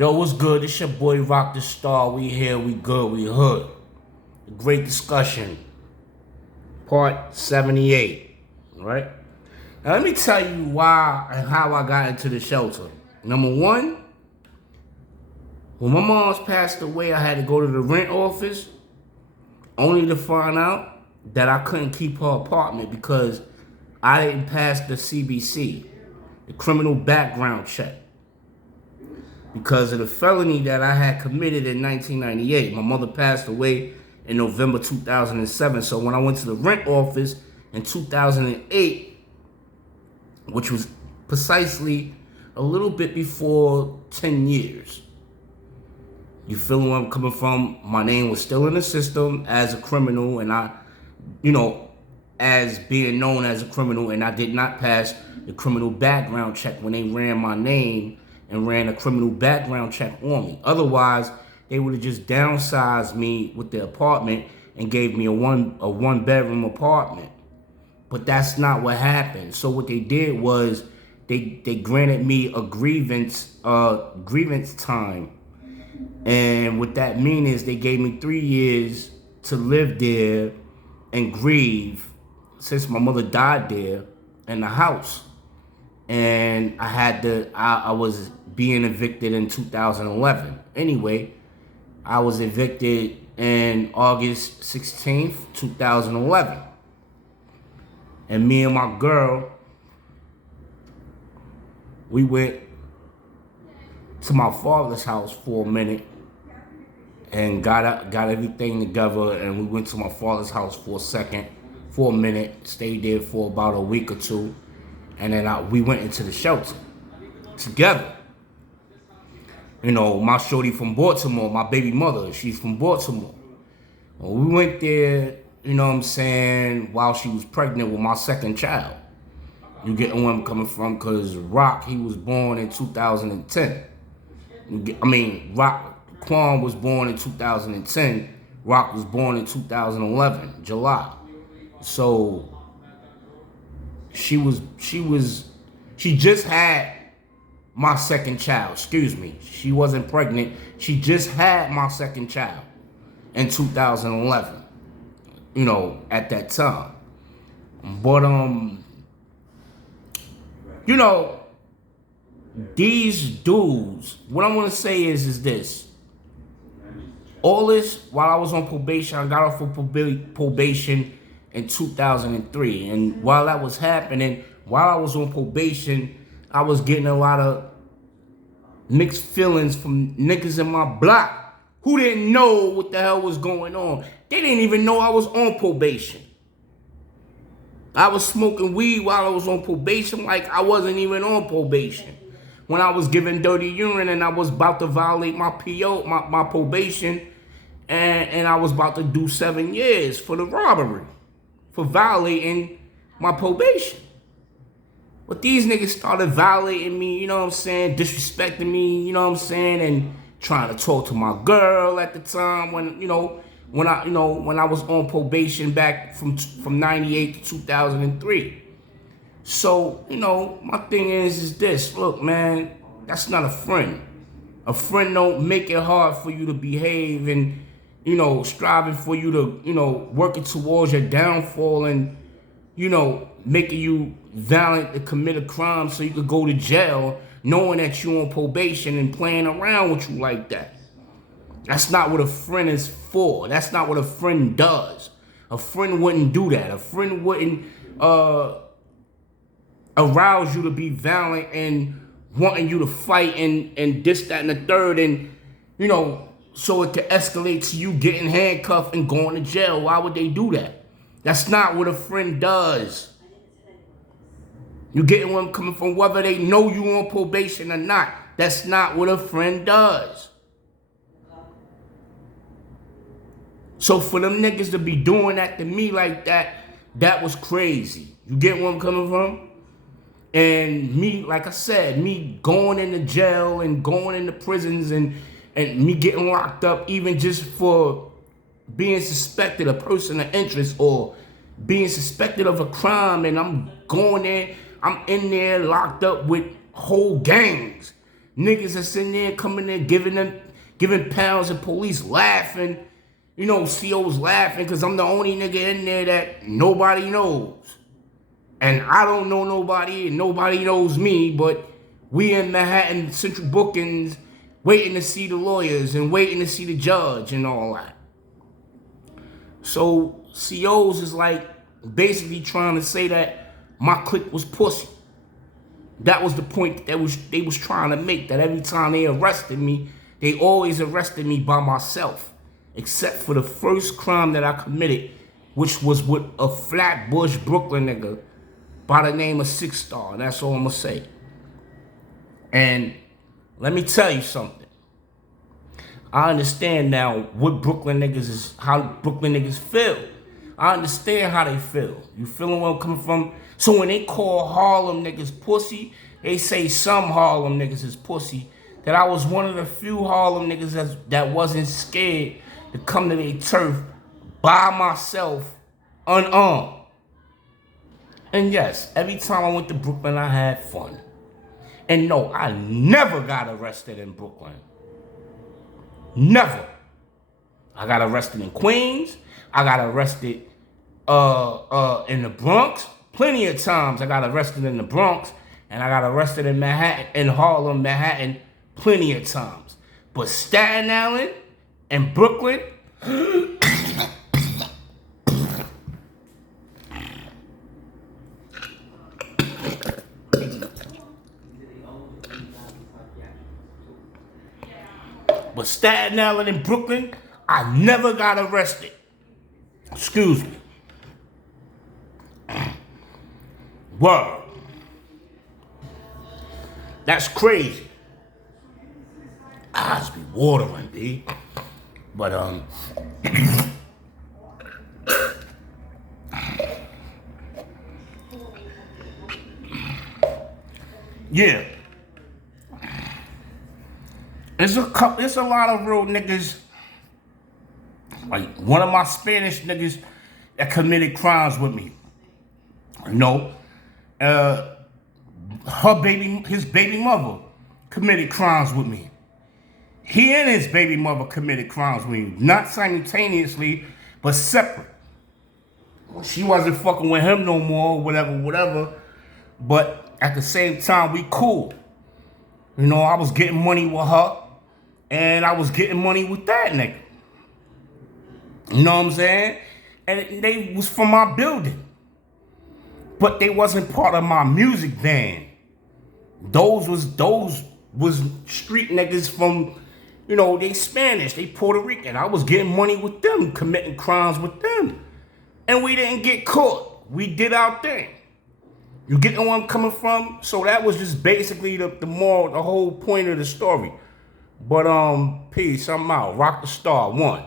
Yo, what's good? It's your boy Rocdastar. We here, we good, we hood. Great discussion. Part 78. Right? Now let me tell you why and how I got into the shelter. Number one, when my mom's passed away, I had to go to the rent office only to find out that I couldn't keep her apartment because I didn't pass the CBC, the criminal background check. Because of the felony that I had committed in 1998. My mother passed away in November 2007. So when I went to the rent office in 2008, which was precisely a little bit before 10 years. You feel where I'm coming from? My name was still in the system as a criminal, and as being known as a criminal, and I did not pass the criminal background check when they ran my name and ran a criminal background check on me. Otherwise, they would have just downsized me with the apartment and gave me a one bedroom apartment. But that's not what happened. So what they did was they granted me a grievance time. And what that means is they gave me 3 years to live there and grieve since my mother died there in the house. And I was being evicted in 2011. Anyway, I was evicted in August 16th, 2011. And me and my girl, we went to my father's house for a minute and got everything together, and we went to my father's house for a minute, stayed there for about a week or two. And then we went into the shelter together. My shorty from Baltimore, my baby mother, she's from Baltimore. Well, we went there, while she was pregnant with my second child. You getting where I'm coming from? Because Rock, he was born in 2010. Quan was born in 2010. Rock was born in 2011, July. So she just had my second child. Excuse me. She wasn't pregnant. She just had my second child in 2011. At that time. But these dudes, what I want to say is this. All this while I was on probation, I got off of probation in 2003. And while that was happening, while I was on probation, I was getting a lot of mixed feelings from niggas in my block who didn't know what the hell was going on. They didn't even know I was on probation. I was smoking weed while I was on probation like I wasn't even on probation. When I was giving dirty urine and I was about to violate my PO, my probation, and I was about to do 7 years for the robbery, for violating my probation. But these niggas started violating me, disrespecting me, and trying to talk to my girl at the time when I was on probation back from 98 to 2003. So, my thing is this. Look, man, that's not a friend. A friend don't make it hard for you to behave and, striving for you to, working towards your downfall and, making you violent to commit a crime so you could go to jail knowing that you're on probation and playing around with you like that. That's not what a friend is for. That's not what a friend does. A friend wouldn't do that. A friend wouldn't arouse you to be violent and wanting you to fight and this, that, and the third, and so it could escalate to you getting handcuffed and going to jail. Why would they do that? That's not what a friend does. You getting where I'm coming from? Whether they know you on probation or not, that's not what a friend does. So for them niggas to be doing that to me like that, that was crazy. You get where I'm coming from? And me, like I said, me going into jail and going into prisons and me getting locked up even just for being suspected a person of interest or being suspected of a crime, and I'm going there, I'm in there locked up with whole gangs. niggas that's in there coming there giving pounds and police laughing. You know, CO's laughing because I'm the only nigga in there that nobody knows. And I don't know nobody and nobody knows me, but we in Manhattan Central Bookings waiting to see the lawyers and waiting to see the judge and all that. So COs is like basically trying to say that my clique was pussy. That was the point that they was trying to make, that every time they arrested me, they always arrested me by myself. Except for the first crime that I committed, which was with a Flatbush, Brooklyn nigga by the name of 6 Star. That's all I'm gonna say. And let me tell you something. I understand now what Brooklyn niggas is, how Brooklyn niggas feel. I understand how they feel. You feeling where I'm coming from? So when they call Harlem niggas pussy, they say some Harlem niggas is pussy. That I was one of the few Harlem niggas that wasn't scared to come to their turf by myself, unarmed. And yes, every time I went to Brooklyn, I had fun. And no, I never got arrested in Brooklyn. Never. I got arrested in Queens. I got arrested in the Bronx. Plenty of times I got arrested in the Bronx. And I got arrested in Manhattan, in Harlem, Manhattan, plenty of times. But Staten Island and Brooklyn, but Staten Island and Brooklyn, I never got arrested. Excuse me. Word. That's crazy. Eyes be watering, B. But yeah. There's a lot of real niggas, like one of my Spanish niggas that committed crimes with me. You know, his baby mother committed crimes with me. He and his baby mother committed crimes with me, not simultaneously, but separate. Well, she wasn't fucking with him no more, whatever. But at the same time, we cool. You know, I was getting money with her, and I was getting money with that nigga. You know what I'm saying? And they was from my building. But they wasn't part of my music band. Those was street niggas from, you know, they Spanish, they Puerto Rican. I was getting money with them, committing crimes with them. And we didn't get caught. We did our thing. You getting where I'm coming from? So that was just basically the whole point of the story. But peace, I'm out. Rocdastar 1.